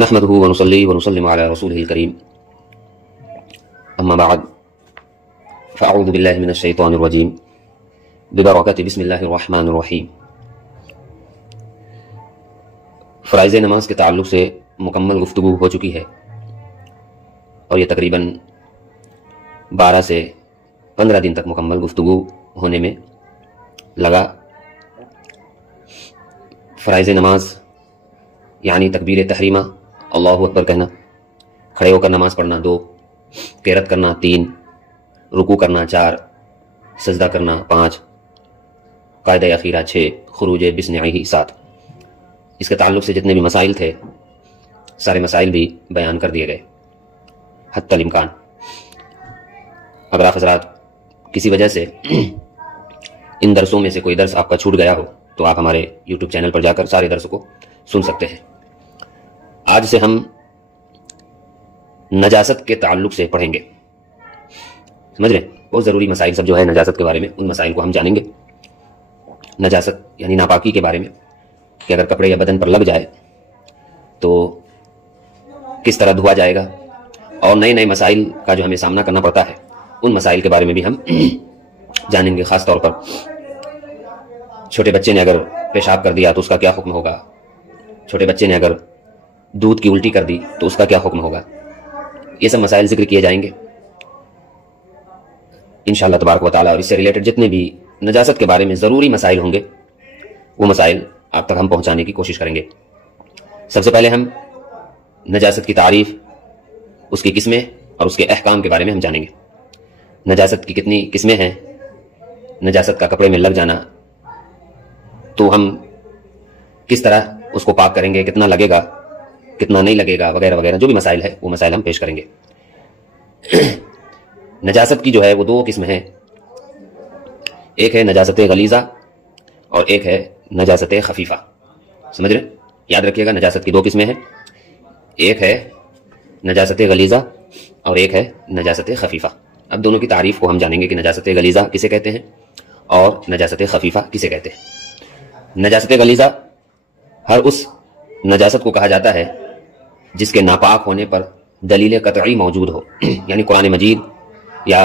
नहमदुहु व नुसल्ली व नुसल्लिमु अला रसूलिहिल करीम अम्मा बाद फ़अऊज़ु बिल्लाहि मिनश शैतानिर रजीम बिबरकति बिस्मिल्लाहिर रहमानिर रहीम। फ़राइज़ नमाज के ताल्लुक़ से मुकम्मल गुफ्तगू हो चुकी है और ये तकरीबन 12 से 15 दिन तक मुकम्मल गुफ्तगू होने में लगा। फ़राइज़ नमाज यानी तकबीर तहरीमा, अल्लाहु अकबर कहना, खड़े होकर नमाज पढ़ना 2, क़िरात करना 3, रुकू करना 4, सजदा करना 5, कायदा अखीरा 6, खुरूज बिस्निही 7। इसके ताल्लुक़ से जितने भी मसाइल थे सारे मसाइल भी बयान कर दिए गए हत्तल इम्कान। अगर आप हज़रात किसी वजह से इन दरसों में से कोई दर्स आपका छूट गया हो तो आप हमारे YouTube चैनल पर जाकर सारे दर्स को सुन सकते हैं। आज से हम नजासत के ताल्लुक से पढ़ेंगे, समझ रहे? बहुत ज़रूरी मसाइल सब जो है नजासत के बारे में, उन मसाइल को हम जानेंगे। नजासत यानी नापाकी के बारे में कि अगर कपड़े या बदन पर लग जाए तो किस तरह धोआ जाएगा, और नए नए मसाइल का जो हमें सामना करना पड़ता है उन मसाइल के बारे में भी हम जानेंगे। ख़ास तौर पर छोटे बच्चे ने अगर पेशाब कर दिया तो उसका क्या हुक्म होगा, छोटे बच्चे ने अगर दूध की उल्टी कर दी तो उसका क्या हुक्म होगा, ये सब मसाइल जिक्र किए जाएंगे इंशाअल्लाह तबारक व तआला। और इससे रिलेटेड जितने भी नजासत के बारे में ज़रूरी मसाइल होंगे वो मसाइल आप तक हम पहुंचाने की कोशिश करेंगे। सबसे पहले हम नजासत की तारीफ, उसकी किस्में और उसके अहकाम के बारे में हम जानेंगे। नजासत की कितनी किस्में हैं, नजासत का कपड़े में लग जाना तो हम किस तरह उसको पाक करेंगे, कितना लगेगा कितना नहीं लगेगा, वगैरह वगैरह जो भी मसाइल है वो मसाइल हम पेश करेंगे। नजासत की जो है वो 2 किस्म है, एक है नजासत गलीज़ा और एक है नजासत खफीफ़ा। समझ रहे? याद रखिएगा, नजासत की 2 किस्में हैं, एक है नजासत गलीज़ा और एक है नजासत खफीफ़ा। अब दोनों की तारीफ को हम जानेंगे कि नजासत गलीज़ा किसे कहते हैं और नजासत खफीफ़ा किसे कहते हैं। नजासत गलीज़ा हर उस नजासत को कहा जाता है जिसके नापाक होने पर दलील कतई मौजूद हो, यानी कुरान मजीद या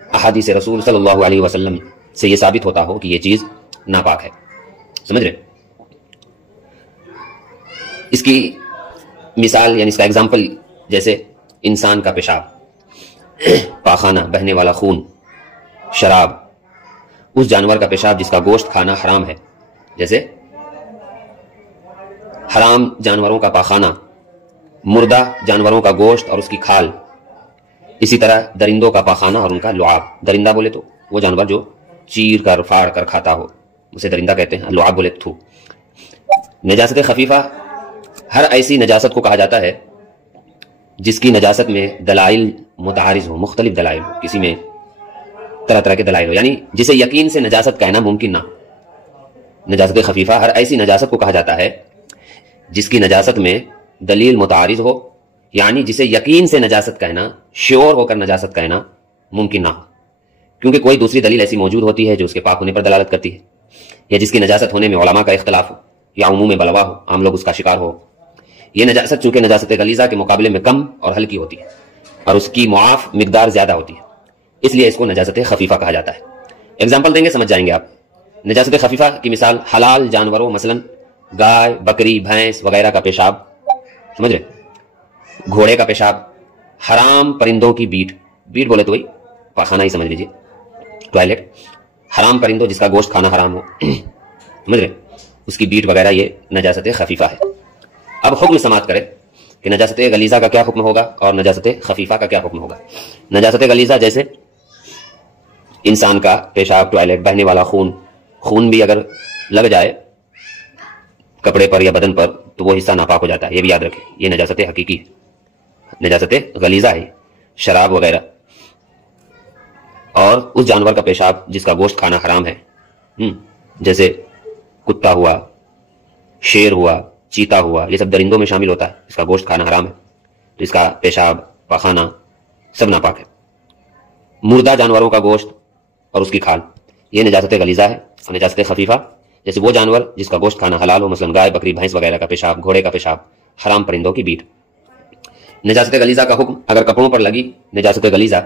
अहादीस रसूल सल्लल्लाहु अलैहि वसल्लम से ये साबित होता हो कि ये चीज़ नापाक है। समझ रहे? इसकी मिसाल यानी इसका एग्जाम्पल जैसे इंसान का पेशाब, पाखाना, बहने वाला खून, शराब, उस जानवर का पेशाब जिसका गोश्त खाना हराम है, जैसे हराम जानवरों का पाखाना, मुर्दा जानवरों का गोश्त और उसकी खाल, इसी तरह दरिंदों का पाखाना और उनका लुआब। दरिंदा बोले तो वो जानवर जो चीर कर फाड़ कर खाता हो उसे दरिंदा कहते हैं, लुआब बोले थू। नजासत खफीफा हर ऐसी नजासत को कहा जाता है जिसकी नजासत में दलाइल मुतारिज हो, मुख्तलिफ दलाइल, किसी में तरह तरह के दलाइल हो, यानी जिसे यकीन से नजासत कहना मुमकिन ना। नजासत खफीफा हर ऐसी नजासत को कहा जाता है जिसकी नजासत में दलील मुतारिज हो, यानी जिसे यकीन से नजासत कहना, श्योर होकर नजासत कहना मुमकिन ना हो, क्योंकि कोई दूसरी दलील ऐसी मौजूद होती है जो उसके पाक होने पर दलालत करती है, या जिसकी नजासत होने में उलमा का इख्तलाफ हो, या उमूम बलवा हो, आम लोग उसका शिकार हो। यह नजासत चूंकि नजासत गलीज़ा के मुकाबले में कम और हल्की होती है और उसकी मुआफ मिकदार ज्यादा होती है, इसलिए इसको नजासत खफीफा कहा जाता है। एग्जाम्पल देंगे, समझ जाएंगे आप। नजासत खफीफा की मिसाल हलाल जानवरों, मसलन गाय, बकरी, भैंस वगैरह का पेशाब, समझ रहे? घोड़े का पेशाब, हराम परिंदों की बीट, बीट बोले तो वही पाखाना ही समझ लीजिए, टॉयलेट, हराम परिंदों जिसका गोश्त खाना हराम हो, समझ रहे? उसकी बीट वगैरह ये नजासत खफीफा है। अब हुक्म समात करें कि नजासत गलीज़ा का क्या हुक्म होगा और नजासत खफीफा का क्या हुक्म होगा। नजासत गलीज़ा जैसे इंसान का पेशाब, टॉयलेट, बहने वाला खून, खून भी अगर लग जाए कपड़े पर या बदन पर तो वो हिस्सा नापाक हो जाता है, ये भी याद रखें। ये नजासत हकीकी है, नजासत गलीज़ा है, शराब वगैरह। और उस जानवर का पेशाब जिसका गोश्त खाना हराम है, जैसे कुत्ता हुआ, शेर हुआ, चीता हुआ, ये सब दरिंदों में शामिल होता है, इसका गोश्त खाना हराम है, तो इसका पेशाब, पाखाना सब नापाक है। मुर्दा जानवरों का गोश्त और उसकी खाल, ये नजासत गलीज़ा है। और नजासत खफीफा जैसे वो जानवर जिसका गोश्त खाना हलाल हो, मसलन गाय, बकरी, भैंस वगैरह का पेशाब, घोड़े का पेशाब, حرام پرندوں کی بیٹ۔ نجاست غلیظہ کا حکم، اگر کپڑوں پر لگی نجاست غلیظہ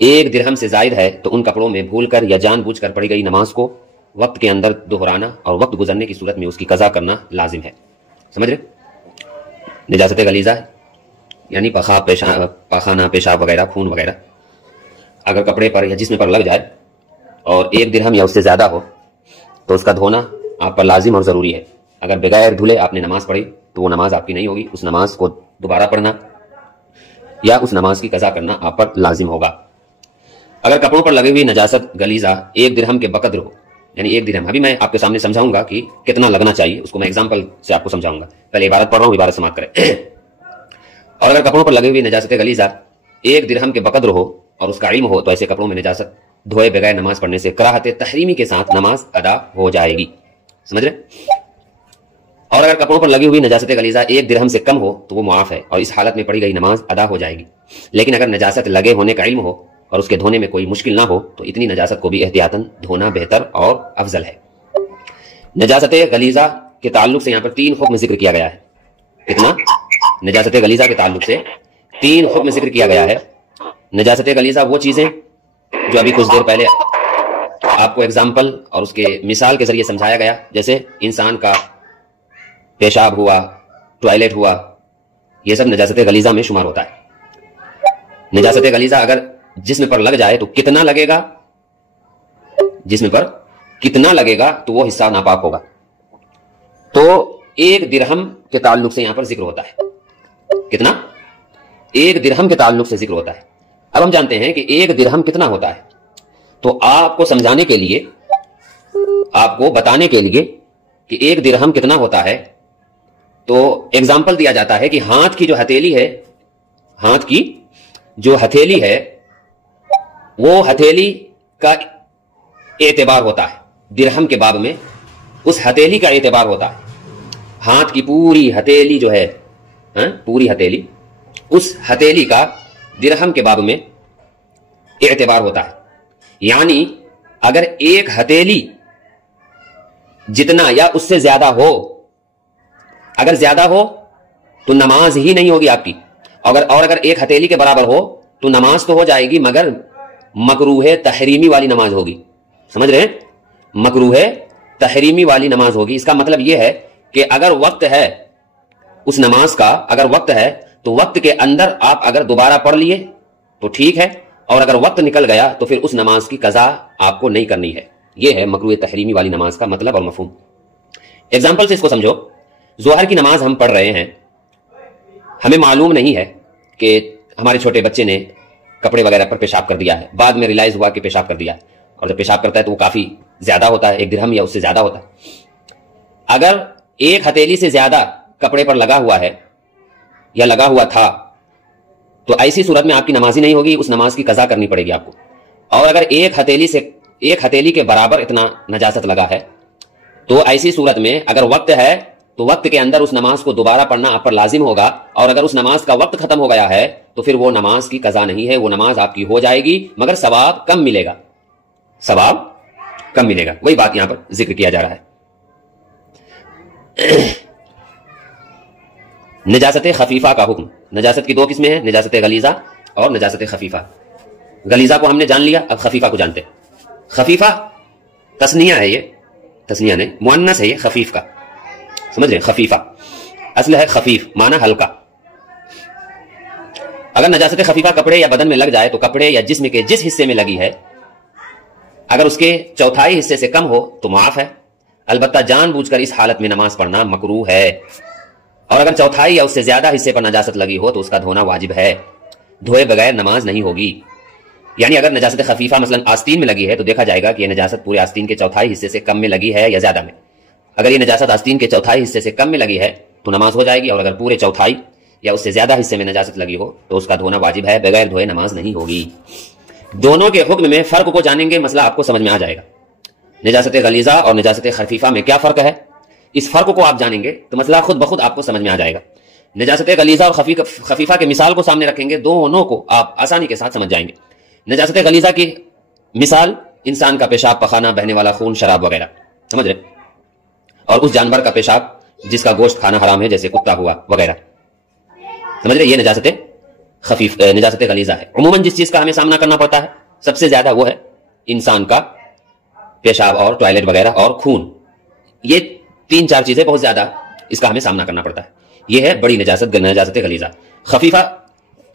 1 درہم سے زائد ہے تو ان کپڑوں میں بھول کر یا جان بوجھ کر پڑھی گئی نماز کو وقت کے اندر دہرانا اور وقت گزرنے کی صورت میں اس کی قضا کرنا لازم ہے۔ سمجھ رہے؟ نجاست غلیظہ یعنی پاخانہ، پیشاب وغیرہ، خون وغیرہ اگر کپڑے پر یا جسم پر لگ جائے اور 1 درہم یا اس سے زیادہ ہو تو اس کا دھونا آپ پر لازم اور ضروری ہے۔ اگر بغیر دھلے آپ نے نماز پڑھی تو وہ نماز آپ کی نہیں ہوگی، اس نماز کو دوبارہ پڑھنا یا اس نماز کی قضا کرنا آپ پر لازم ہوگا۔ اگر کپڑوں پر لگی ہوئی نجاست غلیظہ 1 درہم کے بقدر ہو، یعنی 1 درہم، ابھی میں آپ کے سامنے سمجھاؤں گا کہ کتنا لگنا چاہیے، اس کو میں ایگزامپل سے آپ کو سمجھاؤں گا، پہلے عبارت پڑھ رہا ہوں، عبارت سماعت کریں۔ اور اگر کپڑوں پر لگی ہوئی نجاست غلیظہ 1 درہم کے بقدر ہو اور اس کا علم ہو تو ایسے کپڑوں میں نجاست دھوئے بغیر نماز پڑھنے سے کراہت تحریمی کے ساتھ نماز ادا ہو جائے گی۔ سمجھ رہے؟ اور اگر کپڑوں پر لگی ہوئی نجاست غلیظہ 1 درہم سے کم ہو تو وہ معاف ہے اور اس حالت میں پڑھی گئی نماز ادا ہو جائے گی۔ لیکن اگر نجاست لگے ہونے کا علم ہو اور اس کے دھونے میں کوئی مشکل نہ ہو تو اتنی نجاست کو بھی احتیاطاً دھونا بہتر اور افضل ہے۔ نجاست غلیظہ کے تعلق سے یہاں پر 3 حکم ذکر کیا گیا ہے۔ کتنا؟ نجاست غلیظہ کے تعلق سے 3 حکم ذکر کیا گیا ہے۔ نجاست غلیظہ وہ چیزیں جو ابھی کچھ دیر پہلے آپ کو ایگزامپل اور اس کے مثال کے ذریعے سمجھایا گیا، جیسے انسان کا پیشاب ہوا، ٹوائلٹ ہوا، یہ سب نجاست غلیظہ میں شمار ہوتا ہے۔ نجاست غلیظہ اگر جسم پر لگ جائے تو کتنا لگے گا، جسم پر کتنا لگے گا تو وہ حصہ ناپاک ہوگا۔ تو 1 درہم کے تعلق سے یہاں پر ذکر ہوتا ہے۔ کتنا؟ 1 درہم کے تعلق سے ذکر ہوتا ہے۔ اب ہم جانتے ہیں کہ 1 درہم کتنا ہوتا ہے، تو آپ کو سمجھانے کے لیے، آپ کو بتانے کے لیے کہ 1 درہم کتنا ہوتا ہے تو ایگزامپل دیا جاتا ہے کہ ہاتھ کی جو ہتھیلی ہے، ہاتھ کی جو ہتھیلی ہے وہ ہتھیلی کا اعتبار ہوتا ہے۔ درہم کے باب میں اس ہتھیلی کا اعتبار ہوتا ہے۔ ہاتھ کی پوری ہتھیلی جو ہے، پوری ہتھیلی، اس ہتھیلی کا درہم کے باب میں اعتبار ہوتا ہے۔ یعنی اگر 1 ہتھیلی جتنا یا اس سے زیادہ ہو، اگر زیادہ ہو تو نماز ہی نہیں ہوگی آپ کی، اور اگر 1 ہتھیلی کے برابر ہو تو نماز تو ہو جائے گی مگر مکروہ تحریمی والی نماز ہوگی۔ سمجھ رہے ہیں؟ مکروہ تحریمی والی نماز ہوگی۔ اس کا مطلب یہ ہے کہ اگر وقت ہے اس نماز کا، اگر وقت ہے تو وقت کے اندر آپ اگر دوبارہ پڑھ لیے تو ٹھیک ہے، اور اگر وقت نکل گیا تو پھر اس نماز کی قضا آپ کو نہیں کرنی ہے۔ یہ ہے مکروہ تحریمی والی نماز کا مطلب اور مفہوم۔ ایگزامپل سے اس کو سمجھو۔ ظہر کی نماز ہم پڑھ رہے ہیں، ہمیں معلوم نہیں ہے کہ ہمارے چھوٹے بچے نے کپڑے وغیرہ پر پیشاب کر دیا ہے، بعد میں ریلائز ہوا کہ پیشاب کر دیا، اور جب پیشاب کرتا ہے تو وہ کافی زیادہ ہوتا ہے، 1 درہم یا اس سے زیادہ ہوتا ہے۔ اگر 1 ہتھیلی سے زیادہ کپڑے پر لگا ہوا ہے یا لگا ہوا تھا تو ایسی صورت میں آپ کی نماز ہی نہیں ہوگی، اس نماز کی قضا کرنی پڑے گی آپ کو۔ اور اگر 1 ہتھیلی کے برابر اتنا نجاست لگا ہے تو ایسی صورت میں اگر وقت ہے تو وقت کے اندر اس نماز کو دوبارہ پڑھنا آپ پر لازم ہوگا، اور اگر اس نماز کا وقت ختم ہو گیا ہے تو پھر وہ نماز کی قضا نہیں ہے، وہ نماز آپ کی ہو جائے گی مگر ثواب کم ملے گا، ثواب کم ملے گا۔ وہی بات یہاں پر ذکر کیا جا رہا ہے۔ نجاست خفیفہ کا حکم۔ نجاست کی 2 قسمیں ہیں، نجاست غلیظہ اور نجاست خفیفہ۔ غلیظہ کو ہم نے جان لیا، اب خفیفہ کو جانتے ہیں۔ خفیفہ تسنیہ ہے، یہ تسنیہ نہیں، مؤنث ہے یہ خفیف کا، سمجھ رہے ہیں؟ خفیفہ اصل ہے خفیف، معنی ہلکا۔ اگر نجاست خفیفہ کپڑے یا بدن میں لگ جائے تو کپڑے یا جسم کے جس حصے میں لگی ہے اگر اس کے 1/4 حصے سے کم ہو تو معاف ہے، البتہ جان بوجھ کر اس حالت میں نماز پڑھنا مکروہ ہے، اور اگر 1/4 یا اس سے زیادہ حصے پر نجاست لگی ہو تو اس کا دھونا واجب ہے، دھوئے بغیر نماز نہیں ہوگی۔ یعنی اگر نجاست خفیفہ مثلا آستین میں لگی ہے تو دیکھا جائے گا کہ یہ نجاست پورے آستین کے 1/4 حصے سے کم میں لگی ہے یا زیادہ میں۔ اگر یہ نجاست آستین کے 1/4 حصے سے کم میں لگی ہے تو نماز ہو جائے گی، اور اگر پورے 1/4 یا اس سے زیادہ حصے میں نجاست لگی ہو تو اس کا دھونا واجب ہے، بغیر دھوئے نماز نہیں ہوگی۔ دونوں کے حکم میں فرق کو جانیں گے، مسئلہ آپ کو سمجھ میں آ جائے گا۔ نجاست غلیظہ اور نجاست خفیفہ میں کیا فرق ہے، اس فرق کو آپ جانیں گے تو مسئلہ خود بخود آپ کو سمجھ میں آ جائے گا۔ نجاست غلیظہ اور خفیفہ کے مثال کو سامنے رکھیں گے، دونوں کو آپ آسانی کے ساتھ سمجھ جائیں گے۔ نجاست غلیظہ کی مثال انسان کا پیشاب، پخانہ، بہنے والا خون، شراب وغیرہ، سمجھ رہے، اور اس جانور کا پیشاب जिस का गोश्त खाना हराम है, जैसे कुत्ता हुआ वगैरह, समझ रहे, ये नजासत खफीफ नजासत गलीजा है। उमूमन जिस चीज का हमें सामना करना पड़ता है सबसे ज्यादा वो है इंसान का पेशाब और टॉयलेट वगैरह और खून। ये 3-4 चीजें बहुत ज्यादा इसका हमें सामना करना पड़ता है। ये है बड़ी नजासत गलीजा। खफीफा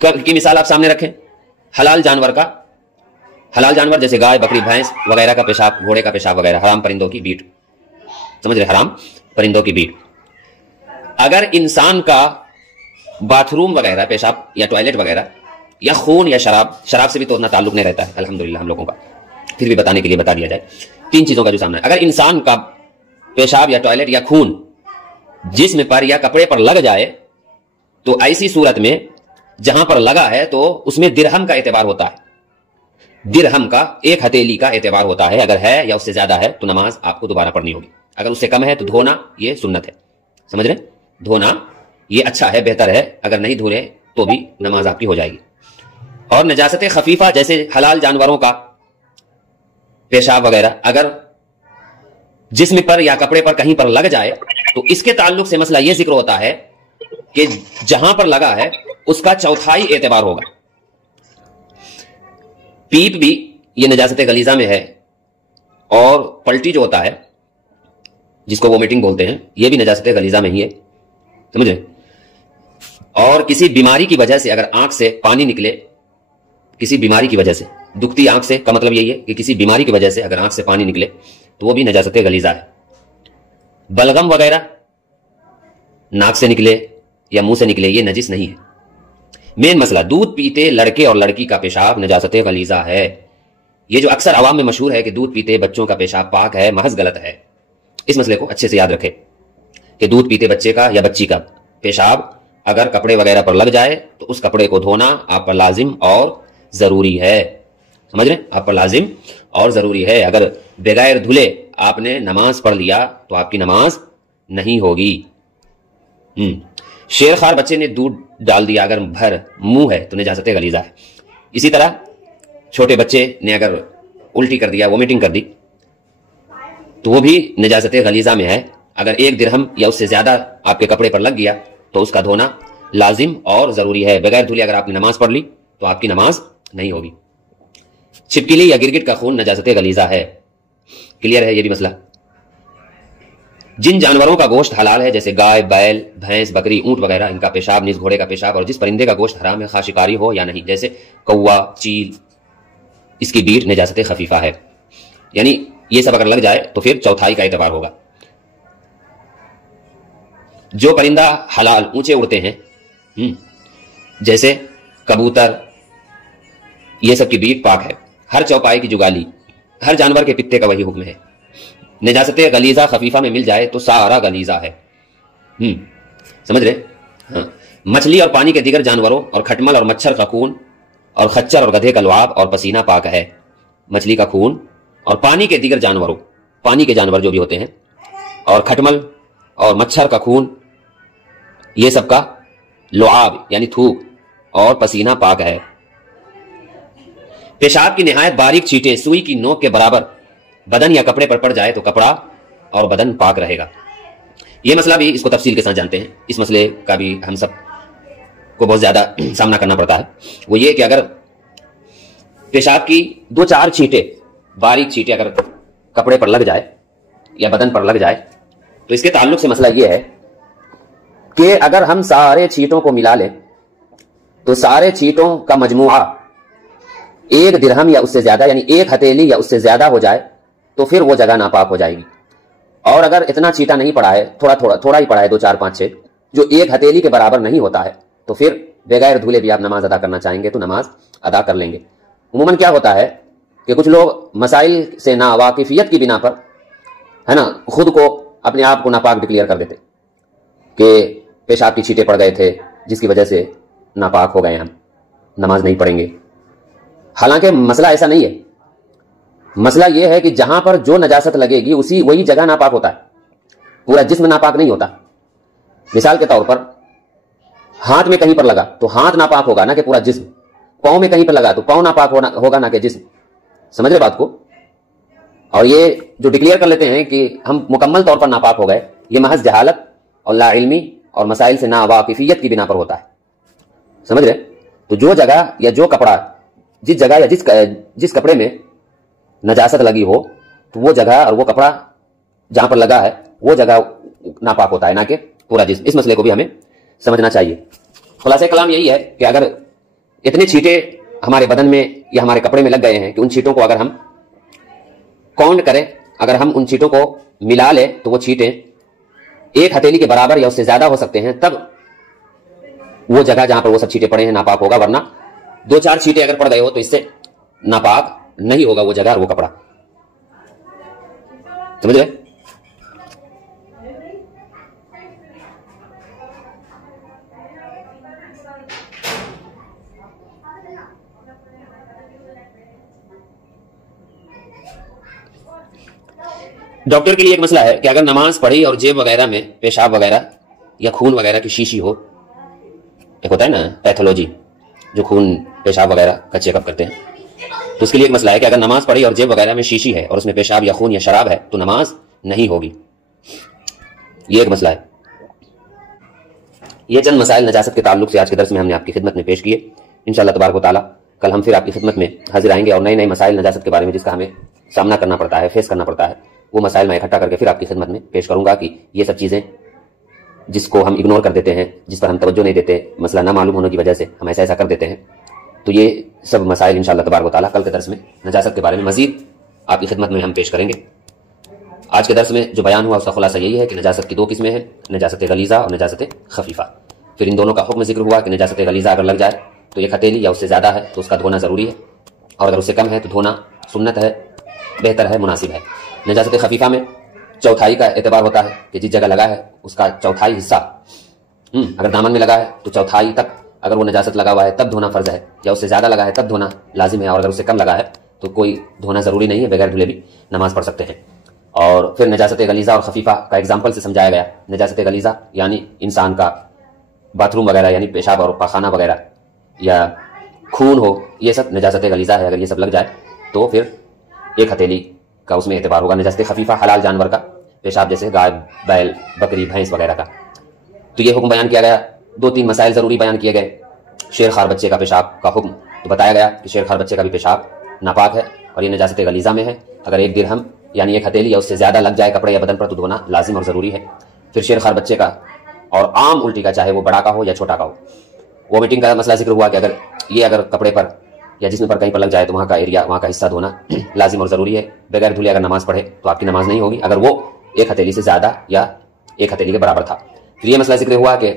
की मिसाल आप सामने रखें, हलाल जानवर का, हलाल जानवर जैसे गाय, बकरी, भैंस वगैरह का पेशाब, घोड़े का पेशाब वगैरह, हराम परिंदों की बीट, समझ रहे, हराम परिंदों की बीट। अगर इंसान का बाथरूम वगैरह, पेशाब या टॉयलेट वगैरह, या खून या शराब, शराब से भी तो उतना ताल्लुक नहीं रहता है अल्हम्दुलिल्लाह हम लोगों का, फिर भी बताने के लिए बता दिया जाए, 3 चीजों का जो सामना है। अगर इंसान का पेशाब या टॉयलेट या खून जिस्म पर या कपड़े पर लग जाए तो ऐसी सूरत में जहां पर लगा है तो उसमें दिरहम का एतबार होता है, दिरहम का, 1 हथेली का एतबार होता है। अगर है या उससे ज्यादा है तो नमाज आपको दोबारा पढ़नी होगी। अगर उससे कम है तो धोना ये सुन्नत है, समझ रहे, धोना ये अच्छा है, बेहतर है। अगर नहीं धो रहे तो भी नमाज आपकी हो जाएगी। और नजासत खफीफा जैसे हलाल जानवरों का पेशाब वगैरह अगर जिस्म पर या कपड़े पर कहीं पर लग जाए तो इसके ताल्लुक से मसला यह जिक्र होता है कि जहां पर लगा है उसका 1/4 एतबार होगा। पीप भी ये नजासत गलीजा में है, और पलटी जो होता है जिसको वोमिटिंग बोलते हैं ये भी नजासत गलीजा में ही है, समझे। और किसी बीमारी की वजह से अगर आंख से पानी निकले, किसी बीमारी की वजह से, दुखती आंख से का मतलब यही है कि किसी बीमारी की वजह से अगर आंख से पानी निकले तो वो भी नजासत गलीजा है। बलगम वगैरह नाक से निकले या मुंह से निकले ये नजिस नहीं है। मेन मसला दूध पीते लड़के और लड़की का पेशाब नजासत गलीजा है। ये जो अक्सर आवाम में मशहूर है कि दूध पीते बच्चों का पेशाब पाक है, महज गलत है। इस मसले को अच्छे से याद रखें कि दूध पीते बच्चे का या बच्ची का पेशाब अगर कपड़े वगैरह पर लग जाए तो उस कपड़े को धोना आप पर लाजिम और जरूरी है, समझ रहे, आप पर लाजिम और जरूरी है। अगर बगैर धुले आपने नमाज पढ़ लिया तो आपकी नमाज नहीं होगी। शेरखार बच्चे ने दूध डाल दिया अगर भर मुंह है तो नजासत गलीजा है। इसी तरह छोटे बच्चे ने अगर उल्टी कर दिया, वोमिटिंग कर दी, तो वो भी नजासत गलीजा में है। अगर 1 दिरहम या उससे ज्यादा आपके कपड़े पर लग गया तो उसका धोना लाजिम और जरूरी है। बगैर धुले अगर आपने नमाज पढ़ ली तो आपकी नमाज नहीं होगी। छिपकली या गिरगिट का खून नजासत गलीजा है। क्लियर है ये भी मसला। जिन जानवरों का गोश्त हलाल है जैसे गाय, बैल, भैंस, बकरी, ऊंट वगैरह, इनका पेशाब, नीज घोड़े का पेशाब, और जिस परिंदे का गोश्त हराम है खा शिकारी हो या नहीं, जैसे कौवा, चील, इसकी बीट नजासत खफीफा है। यानी ये सब अगर लग जाए तो फिर 1/4 का एतबार होगा। जो परिंदा हलाल ऊंचे उड़ते हैं जैसे कबूतर, ये सब की बीट पाक है। हर चौपाई की जुगाली, हर जानवर के पित्ते का वही हुक्म है। नजासत गलीजा खफीफा में मिल जाए तो सारा गलीजा है। समझ रहे, हाँ। मछली और पानी के दीगर जानवरों और खटमल और मच्छर का खून और खच्चर और गधे का लुआब और पसीना पाक है। मछली का खून और पानी के दीगर जानवरों, पानी के जानवर जो भी होते हैं, और खटमल और मच्छर का खून, ये सब का लुआब यानी थूक और पसीना पाक है। पेशाब की निहायत बारीक छींटे सुई की नोक के बराबर बदन या कपड़े पर पड़ जाए तो कपड़ा और बदन पाक रहेगा। यह मसला भी इसको तफसील के साथ जानते हैं। इस मसले का भी हम सब को बहुत ज्यादा सामना करना पड़ता है। वो ये कि अगर पेशाब की 2-4 छींटे, बारीक छींटे अगर कपड़े पर लग जाए या बदन पर लग जाए तो इसके ताल्लुक से मसला यह है कि अगर हम सारे छींटों को मिला लें तो सारे छींटों का मजमुआ 1 दिरहम या उससे ज्यादा यानी 1 हथेली या उससे ज्यादा हो जाए तो फिर वो जगह नापाक हो जाएगी। और अगर इतना छींटा नहीं पड़ा है, थोड़ा ही पड़ा है, 2, 4, 5, 6, जो 1 हथेली के बराबर नहीं होता है, तो फिर बगैर धुले भी आप नमाज अदा करना चाहेंगे तो नमाज अदा कर लेंगे। उमूमन क्या होता है कि कुछ लोग मसाइल से ना वाकिफियत की बिना पर, है ना, खुद को अपने आप को नापाक डिक्लेयर कर देते कि पेशाब की छींटे पड़ गए थे जिसकी वजह से नापाक हो गए, हम नमाज नहीं पढ़ेंगे। हालांकि मसला ऐसा नहीं है। मसला यह है कि जहां पर जो नजासत लगेगी वही जगह नापाक होता है, पूरा जिस्म नापाक नहीं होता। मिसाल के तौर पर हाथ में कहीं पर लगा तो हाथ नापाक होगा ना कि पूरा जिस्म। पांव में कहीं पर लगा तो पांव नापाक होगा ना कि जिस्म। समझ रहे बात को। और ये जो डिक्लेयर कर लेते हैं कि हम मुकम्मल तौर पर नापाक हो गए, ये महज जहालत اور لا علمی اور مسائل سے ناواقفیت کی بنا پر ہوتا ہے. سمجھ رہے؟ تو جو جگہ یا جو کپڑا جس جگہ یا جس کپڑے میں نجاست لگی ہو تو وہ جگہ اور وہ کپڑا جہاں پر لگا ہے وہ جگہ ناپاک ہوتا ہے، نہ کہ پورا جسم. اس مسئلے کو بھی ہمیں سمجھنا چاہیے. خلاصہ کلام یہی ہے کہ اگر اتنے چھینٹے ہمارے بدن میں یا ہمارے کپڑے میں لگ گئے ہیں کہ ان چھینٹوں کو اگر ہم کاؤنٹ کریں، اگر ہم ان چھینٹوں کو ملا لیں تو وہ چھینٹیں ایک ہتھیلی کے برابر یا اس سے زیادہ ہو سکتے ہیں، تب وہ جگہ جہاں پر وہ سب چھینٹے پڑے ہیں ناپاک ہوگا. ورنہ 2-4 چھینٹے اگر پڑ گئے ہو تو اس سے ناپاک نہیں ہوگا وہ جگہ اور وہ کپڑا. سمجھ گئے؟ ڈاکٹر کے لیے ایک مسئلہ ہے کہ اگر نماز پڑھی اور جیب وغیرہ میں پیشاب وغیرہ یا خون وغیرہ کی شیشی ہو، ایک ہوتا ہے نا پیتھولوجی جو خون پیشاب وغیرہ کا چیک اپ کرتے ہیں، تو اس کے لیے ایک مسئلہ ہے کہ اگر نماز پڑھی اور جیب وغیرہ میں شیشی ہے اور اس میں پیشاب یا خون یا شراب ہے تو نماز نہیں ہوگی. یہ ایک مسئلہ ہے. یہ چند مسائل نجاست کے تعلق سے آج کے درس میں ہم نے آپ کی خدمت میں پیش کیے. انشاءاللہ تبارک و تعالی کل ہم پھر آپ کی خدمت میں حاضر آئیں گے اور نئے نئے مسائل نجاست کے بارے میں جس کا ہمیں سامنا کرنا پڑتا ہے، فیس کرنا پڑتا ہے، وہ مسائل میں اکٹھا کر کے پھر آپ کی خدمت میں پیش کروں گا کہ یہ سب چیزیں جس کو ہم اگنور کر دیتے ہیں، جس پر ہم توجہ نہیں دیتے، مسئلہ نہ معلوم ہونے کی وجہ سے ہم ایسا کر دیتے ہیں، تو یہ سب مسائل انشاءاللہ تبارک و تعالی کل کے درس میں نجاست کے بارے میں مزید آپ کی خدمت میں ہم پیش کریں گے. آج کے درس میں جو بیان ہوا اس کا خلاصہ یہی ہے کہ نجاست کی 2 قسمیں ہیں، نجاست غلیظہ اور نجاست خفیفہ. پھر ان دونوں کا حکم ذکر ہوا کہ نجاست غلیظہ اگر لگ جائے تو ایک ہتھیلی یا اس سے زیادہ ہے تو اس کا دھونا ضروری ہے، اور اگر اس سے کم ہے تو دھونا سنت ہے، بہتر ہے، مناسب ہے. نجاست خفیفہ میں چوتھائی کا اعتبار ہوتا ہے کہ جس جگہ لگا ہے اس کا چوتھائی حصہ، اگر دامن میں لگا ہے تو چوتھائی تک اگر وہ نجاست لگا ہوا ہے تب دھونا فرض ہے، یا اس سے زیادہ لگا ہے تب دھونا لازم ہے، اور اگر اس سے کم لگا ہے تو کوئی دھونا ضروری نہیں ہے، بغیر دھلے بھی نماز پڑھ سکتے ہیں. اور پھر نجاست غلیظہ اور خفیفہ کا ایگزامپل سے سمجھایا گیا. نجاست غلیظہ یعنی انسان کا باتھ روم وغیرہ یعنی پیشاب اور پاخانہ وغیرہ یا خون ہو، یہ سب نجاست غلیظہ ہے. اگر یہ سب لگ جائے تو پھر ایک ہتھیلی کا اس میں اعتبار ہوگا. نجاست خفیفہ حلال جانور کا پیشاب جیسے گائے، بیل، بکری، بھینس وغیرہ کا. تو یہ حکم بیان کیا گیا. 2-3 مسائل ضروری بیان کیے گئے. شیر خوار بچے کا پیشاب کا حکم تو بتایا گیا کہ شیر خوار بچے کا بھی پیشاب ناپاک ہے اور یہ نجاست غلیظہ میں ہے. اگر 1 درہم یعنی 1 ہتھیلی یا اس سے زیادہ لگ جائے کپڑے یا بدن پر تو دھونا لازم اور ضروری ہے. پھر شیر خوار بچے کا اور عام الٹی کا، چاہے وہ بڑا کا ہو یا چھوٹا کا ہو. وومیٹنگ کا مسئلہ ذکر ہوا کہ اگر کپڑے پر یا جسم پر کہیں پر لگ جائے تو وہاں کا ایریا، وہاں کا حصہ دھونا لازم اور ضروری ہے. بغیر دھلے اگر نماز پڑھے تو آپ کی نماز نہیں ہوگی اگر وہ 1 ہتھیلی سے زیادہ یا 1 ہتھیلی کے برابر تھا. پھر یہ مسئلہ ذکر ہوا کہ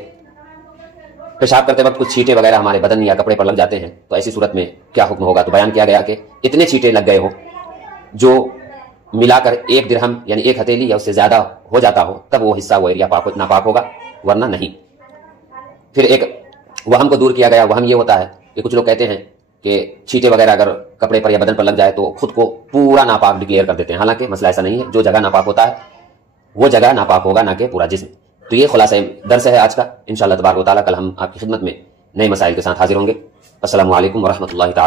پیشاب کرتے وقت کچھ چھینٹے وغیرہ ہمارے بدن یا کپڑے پر لگ جاتے ہیں تو ایسی صورت میں کیا حکم ہوگا. تو بیان کیا گیا کہ اتنے چھینٹے لگ گئے ہو جو ملا کر 1 درہم یعنی 1 ہتھیلی یا اس سے زیادہ ہو جاتا ہو تب وہ حصہ، وہ ایریا ناپاک ہوگا، ورنہ نہیں. پھر ایک وہم کو دور کیا گیا. وہم یہ ہوتا ہے کہ کچھ لوگ کہتے ہیں کہ چھینٹے وغیرہ اگر کپڑے پر یا بدن پر لگ جائے تو خود کو پورا ناپاک ڈکلیئر کر دیتے ہیں. حالانکہ مسئلہ ایسا نہیں ہے. جو جگہ ناپاک ہوتا ہے وہ جگہ ناپاک ہوگا، نہ کہ پورا جسم. تو یہ خلاصہ درس ہے آج کا. انشاءاللہ تبارک و تعالی کل ہم آپ کی خدمت میں نئے مسائل کے ساتھ حاضر ہوں گے. السلام علیکم ورحمۃ اللہ تعالی.